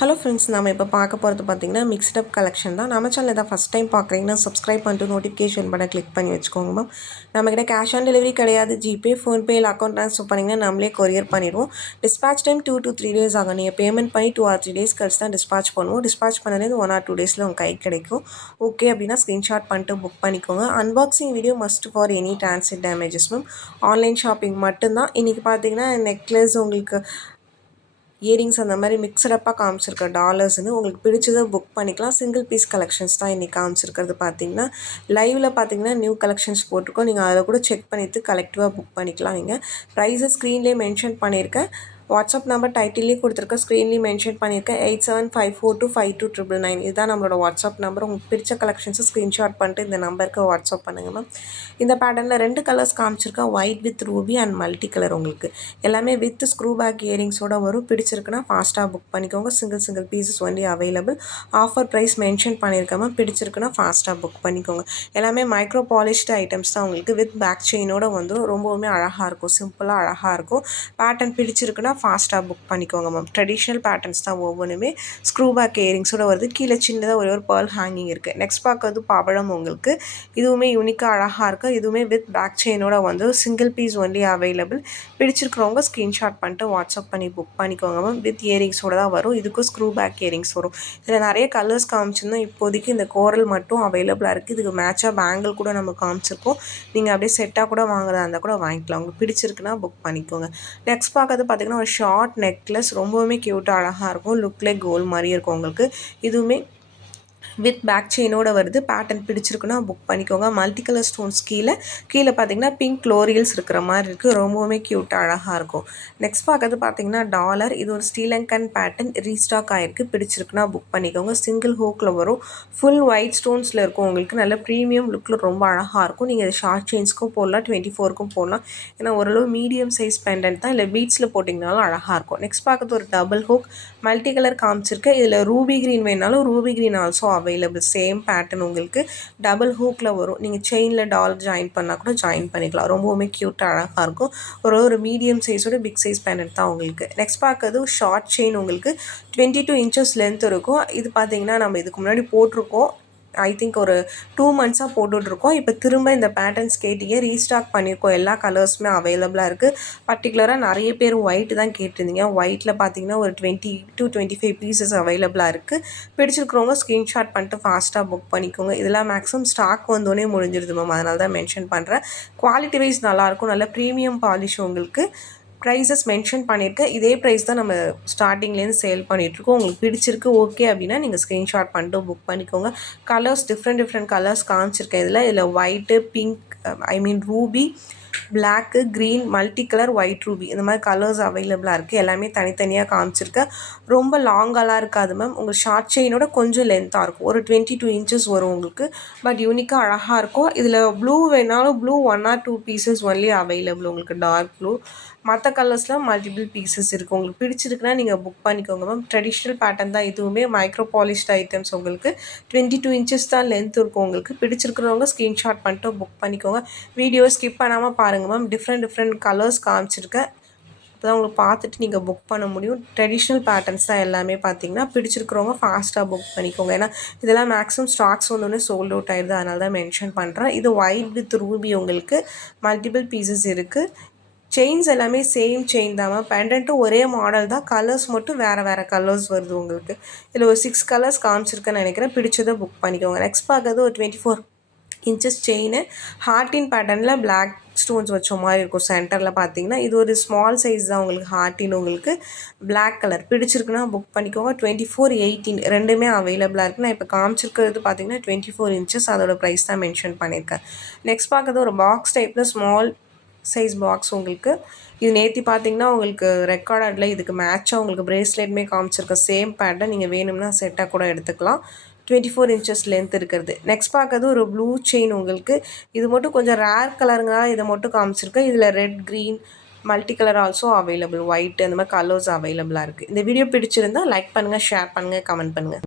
Hello friends, நம்ம இப்போ பார்க்க போகிறது பார்த்திங்கன்னா மிக்ஸ்ட் அப் கலெக்ஷன் தான். நம்ம சேனல் தான் ஃபஸ்ட் டைம் பார்க்குறீங்கன்னா சப்ஸ்கிரைப் பண்ணிட்டு நோட்டிஃபிகேஷன் பட்டன் கிளிக் பண்ணி வச்சுக்கோங்க மேம். நம்மக்கிட்ட கேஷ் ஆன் டெலிவரி கிடையாது. ஜிபே, ஃபோன்பே இல்லை அக்கௌண்ட் ட்ரான்ஸ்ஃபர் பண்ணிங்கன்னா நம்மளே கொரியர் பண்ணிடுவோம். டிஸ்பேச் டைம் 2 to 3 days ஆகும். நீங்கள் பேமெண்ட் பண்ணி 2 or 3 days கழிச்சு தான் டிஸ்பேச் பண்ணுவோம். டிஸ்பேச் பண்ணலேருந்து 1 or 2 days உங்கள் கை கிடைக்கும். ஓகே அப்படின்னா ஸ்க்ரீன்ஷாட் பண்ணிட்டு புக் பண்ணிக்கோங்க. Unboxing video must for any transit damages ma'am. Online shopping மட்டும்தான். இன்றைக்கி பார்த்தீங்கன்னா நெக்லஸ், உங்களுக்கு இயரிங்ஸ் அந்த மாதிரி மிக்சடப்பாக காமிச்சிருக்க டாலர்ஸ்னு உங்களுக்கு பிடிச்சதை புக் பண்ணிக்கலாம். சிங்கிள் பீஸ் கலெக்ஷன்ஸ் தான் இன்றைக்கி காமிச்சிருக்கிறது. பார்த்தீங்கன்னா லைவில் பார்த்தீங்கன்னா நியூ கலெக்ஷன்ஸ் போட்டிருக்கோம். நீங்கள் அதில் கூட செக் பண்ணிவிட்டு கலெக்டிவாக புக் பண்ணிக்கலாம். நீங்கள் ப்ரைஸை ஸ்க்ரீன்லேயே மென்ஷன் பண்ணியிருக்கேன். வாட்ஸ்அப் நம்பர் டைட்டிலே கொடுத்துருக்க, ஸ்க்ரீன்லேயும் மென்ஷன் பண்ணியிருக்கேன். 8754252999. இதுதான் நம்மளோட வாட்ஸ்அப் நம்பர். உங்களுக்கு பிடிச்ச கலெக்ஷன்ஸை ஸ்க்ரீன்ஷாட் பண்ணிட்டு இந்த நம்பருக்கு வாட்ஸ்அப் பண்ணுங்கள் மேம். இந்த பேட்டர்னில் 2 கலர்ஸ் காமிச்சிருக்கேன், white with Ruby and multi colour. உங்களுக்கு எல்லாமே வித் ஸ்க்ரூ பேக் இயரிங்ஸோடு வரும். பிடிச்சிருக்குன்னா ஃபாஸ்ட்டாக புக் பண்ணிக்கோங்க. Single pieces only available. Offer price mention பண்ணியிருக்கேன் மேம். பிடிச்சிருக்குன்னா ஃபாஸ்ட்டாக புக் பண்ணிக்கோங்க. எல்லாமே மைக்ரோ பாலிஷ்டு ஐட்டம்ஸ் தான். உங்களுக்கு வித் பேக் செயினோடு வந்துடும். ரொம்பவுமே அழகாக இருக்கும், சிம்பிளாக அழகாக இருக்கும். பேட்டர்ன் பிடிச்சிருக்குன்னா ஃபாஸ்ட்டாக புக் பண்ணிக்கோங்க மேம். ட்ரெடிஷ்னல் பேட்டர்ன்ஸ் தான் ஒவ்வொன்றுமே. ஸ்க்ரூ பேக் இயரிங்ஸோடு வருது. கீழே சின்னதாக ஒரு பேர்ல் ஹேங்கிங் இருக்குது. நெக்ஸ்ட் பார்க்கறது பவழம். உங்களுக்கு இதுவுமே யூனிக்காக அழகாக இருக்குது. இதுவுமே வித் பேக் செயினோட வந்து சிங்கிள் பீஸ் ஒன்லி அவைலபிள். பிடிச்சிருக்கிறவங்க ஸ்க்ரீன்ஷாட் பண்ணிட்டு வாட்ஸ்அப் பண்ணி புக் பண்ணிக்கோங்க மேம். வித் இயரிங்ஸோட தான் வரும். இதுக்கும் ஸ்க்ரூ பேக் இயரிங்ஸ் வரும். இதில் நிறைய கலர்ஸ் காமிச்சிருந்தோம். இப்போதைக்கு இந்த கோரல் மட்டும் அவைலபிளாக இருக்குது. இதுக்கு மேட்சாக பேங்கிள் கூட நம்ம காமிச்சிருக்கோம். நீங்கள் அப்படியே செட்டாக கூட வாங்குறதா இருந்தால் கூட வாங்கிக்கலாம். உங்களுக்கு பிடிச்சிருக்குன்னா புக் பண்ணிக்கோங்க. நெக்ஸ்ட் பார்க்கறது பார்த்திங்கன்னா ஒரு ஷார்ட் நெக்லஸ். ரொம்பவுமே க்யூட்டாக அழகாக இருக்கும். லுக் லைக் கோல்டு மாதிரி இருக்கும் உங்களுக்கு. இதுவுமே வித் பேக் செயினோட வருது. பேட்டர்ன் பிடிச்சிருக்குன்னா புக் பண்ணிக்கோங்க. மல்டி கலர் ஸ்டோன்ஸ் கீழே பார்த்தீங்கன்னா பிங்க் க்ளோரியல்ஸ் இருக்கிற மாதிரி இருக்குது. ரொம்பவுமே க்யூட்டாக அழகாக இருக்கும். நெக்ஸ்ட் பார்க்கறது பார்த்தீங்கன்னா டாலர். இது ஒரு ஸ்ரீலங்கன் பேட்டர்ன், ரீஸ்டாக் ஆகிருக்கு. பிடிச்சிருக்குன்னா புக் பண்ணிக்கோங்க. சிங்கிள் ஹூக்கில் வரும். ஃபுல் ஒயிட் ஸ்டோன்ஸில் இருக்கும். உங்களுக்கு நல்ல ப்ரீமியம் லுக்கில் ரொம்ப அழகாக இருக்கும். நீங்கள் ஷார்ட் செயின்ஸ்க்கும் போடலாம், 24க்கும் போடலாம். ஏன்னா ஓரளவு மீடியம் சைஸ் பெண்டன்ட் தான். இல்லை பீட்ஸில் போட்டிங்கனாலும் அழகாக இருக்கும். நெக்ஸ்ட் பார்க்கறது ஒரு டபுள் ஹூக் மல்டி கலர் காமிச்சிருக்கேன். இதில் ரூபி க்ரீன் வேணாலும் Ruby green also available. Same pattern உங்களுக்கு டபுள் ஹூக்கில் வரும். நீங்கள் செயினில் டாலர் ஜாயின் பண்ணால் கூட ஜாயின் பண்ணிக்கலாம். ரொம்பவுமே க்யூட்டாக அழகாக இருக்கும். ஒரு மீடியம் சைஸோட பிக் சைஸ் பேண்டன்ட் தான் உங்களுக்கு. நெக்ஸ்ட் பார்க்கறது ஷார்ட் செயின். உங்களுக்கு 22 inches லென்த் இருக்கும். இது பார்த்தீங்கன்னா நம்ம இதுக்கு முன்னாடி போட்டிருக்கோம். ஐ திங்க் ஒரு 2 months போட்டுட்ருக்கோம். இப்போ திரும்ப இந்த பேட்டர்ன்ஸ் கேட்டீங்க, ரீஸ்டாக் பண்ணியிருக்கோம். எல்லா கலர்ஸுமே அவைலபிளாக இருக்குது. பர்டிகுலராக நிறைய பேர் ஒயிட் தான் கேட்டிருந்தீங்க. ஒயிட்டில் பார்த்தீங்கன்னா ஒரு 20 to 25 பீசஸ் அவைலபிளாக இருக்குது. பிடிச்சிருக்கிறவங்க ஸ்க்ரீன்ஷாட் பண்ணிட்டு ஃபாஸ்ட்டாக புக் பண்ணிக்கோங்க. இதெல்லாம் மேக்ஸிமம் ஸ்டாக் வந்தோடனே முடிஞ்சிருது மேம். அதனால தான் மென்ஷன் பண்ணுறேன். குவாலிட்டி வைஸ் நல்லாயிருக்கும். நல்ல ப்ரீமியம் பாலிஷ். உங்களுக்கு ப்ரைஸஸ் மென்ஷன் பண்ணியிருக்கேன். இதே ப்ரைஸ் தான் நம்ம ஸ்டார்டிங்லேருந்து சேல் பண்ணிகிட்ருக்கோம். உங்களுக்கு பிடிச்சிருக்கு ஓகே அப்படின்னா நீங்கள் ஸ்க்ரீன்ஷாட் பண்ணிட்டு புக் பண்ணிக்கோங்க. கலர்ஸ் டிஃப்ரெண்ட் கலர்ஸ் காமிச்சிருக்கேன். இதில் white, pink, ruby, black, green, multi colour, white ruby, இந்த மாதிரி கலர்ஸ் அவைலபிளாக இருக்குது. எல்லாமே தனித்தனியாக காமிச்சிருக்கேன். ரொம்ப லாங்காலாம் இருக்காது மேம். உங்கள் ஷார்ட் செயினோட கொஞ்சம் லென்த்தாக இருக்கும். ஒரு 22 inches வரும் உங்களுக்கு. பட் யூனிக்காக அழகாக இருக்கும். இதில் ப்ளூ வேணாலும் blue 1 or 2 pieces only available. உங்களுக்கு டார்க் ப்ளூ, மற்ற கலர்ஸில் மல்டிபிள் பீசஸ் இருக்குது. உங்களுக்கு பிடிச்சிருக்குன்னா நீங்கள் புக் பண்ணிக்கோங்க மேம். ட்ரெடிஷ்னல் பேட்டர்ன் தான். இதுவுமே மைக்ரோ பாலிஷ்ட் ஐட்டம்ஸ். உங்களுக்கு 22 inches தான் லென்த் இருக்கும். உங்களுக்கு பிடிச்சிருக்கிறவங்க ஸ்க்ரீன்ஷாட் பண்ணிட்டு புக் பண்ணிக்கோங்க. வீடியோ ஸ்கிப் பண்ணாமல் பாருங்கள் மேம். டிஃப்ரெண்ட் கலர்ஸ் காமிச்சிருக்கேன். அப்போ தான் உங்களுக்கு பார்த்துட்டு நீங்கள் புக் பண்ண முடியும். ட்ரெடிஷ்னல் பேட்டர்ன்ஸ் தான் எல்லாமே. பார்த்தீங்கன்னா பிடிச்சிருக்கிறவங்க ஃபாஸ்ட்டாக புக் பண்ணிக்கோங்க. ஏன்னா இதெல்லாம் மேக்ஸிமம் ஸ்டாக்ஸ் வந்தோடனே சோல்ட் அவுட் ஆயிடுது. அதனால தான் மென்ஷன் பண்ணுறேன். இது ஒயிட் வித் ரூபி. உங்களுக்கு மல்டிபிள் பீசஸ் இருக்குது. செயின்ஸ் எல்லாமே சேம் செயின் தான் மேம். பெண்டன்ட்டும் ஒரே மாடல் தான். கலர்ஸ் மட்டும் வேறு கலர்ஸ் வருது உங்களுக்கு. இதில் ஒரு 6 கலர்ஸ் காமிச்சிருக்கேன்னு நினைக்கிறேன். பிடிச்சதை புக் பண்ணிக்கோங்க. நெக்ஸ்ட் பார்க்கறது ஒரு 24 inches செயின். ஹார்ட்டின் பேட்டர்னில் பிளாக் ஸ்டோன்ஸ் வச்ச மாதிரி இருக்கும். சென்டரில் பார்த்தீங்கன்னா இது ஒரு ஸ்மால் சைஸ் தான். உங்களுக்கு ஹார்ட்டின் உங்களுக்கு பிளாக் கலர். பிடிச்சிருக்குன்னா புக் பண்ணிக்கோங்க. 24, 18 ரெண்டுமே அவைலபிளாக இருக்குது. நான் இப்போ காமிச்சிருக்கிறது பார்த்தீங்கன்னா 24 inches. அதோட ப்ரைஸ் தான் மென்ஷன் பண்ணியிருக்கேன். நெக்ஸ்ட் பார்க்கறது ஒரு பாக்ஸ் டைப்பில் ஸ்மால் சைஸ் பாக்ஸ். உங்களுக்கு இது நேற்று பார்த்தீங்கன்னா உங்களுக்கு ரெக்கார்டில் இதுக்கு மேட்சாக உங்களுக்கு ப்ரேஸ்லெட்டுமே காமிச்சிருக்கேன். Same pattern. நீங்கள் வேணும்னா செட்டாக கூட எடுத்துக்கலாம். 24 inches லென்த் இருக்கிறது. நெக்ஸ்ட் பார்க்கறது ஒரு ப்ளூ செயின். உங்களுக்கு இது மட்டும் கொஞ்சம் ரேர் கலருங்கனால இதை மட்டும் காமிச்சிருக்கேன். இதில் red, green, multi colour also available. White, அந்த மாதிரி கலர்ஸ் அவைலபிளாக இருக்குது. இந்த வீடியோ பிடிச்சிருந்தால் லைக் பண்ணுங்கள், ஷேர் பண்ணுங்கள், கமெண்ட் பண்ணுங்கள்.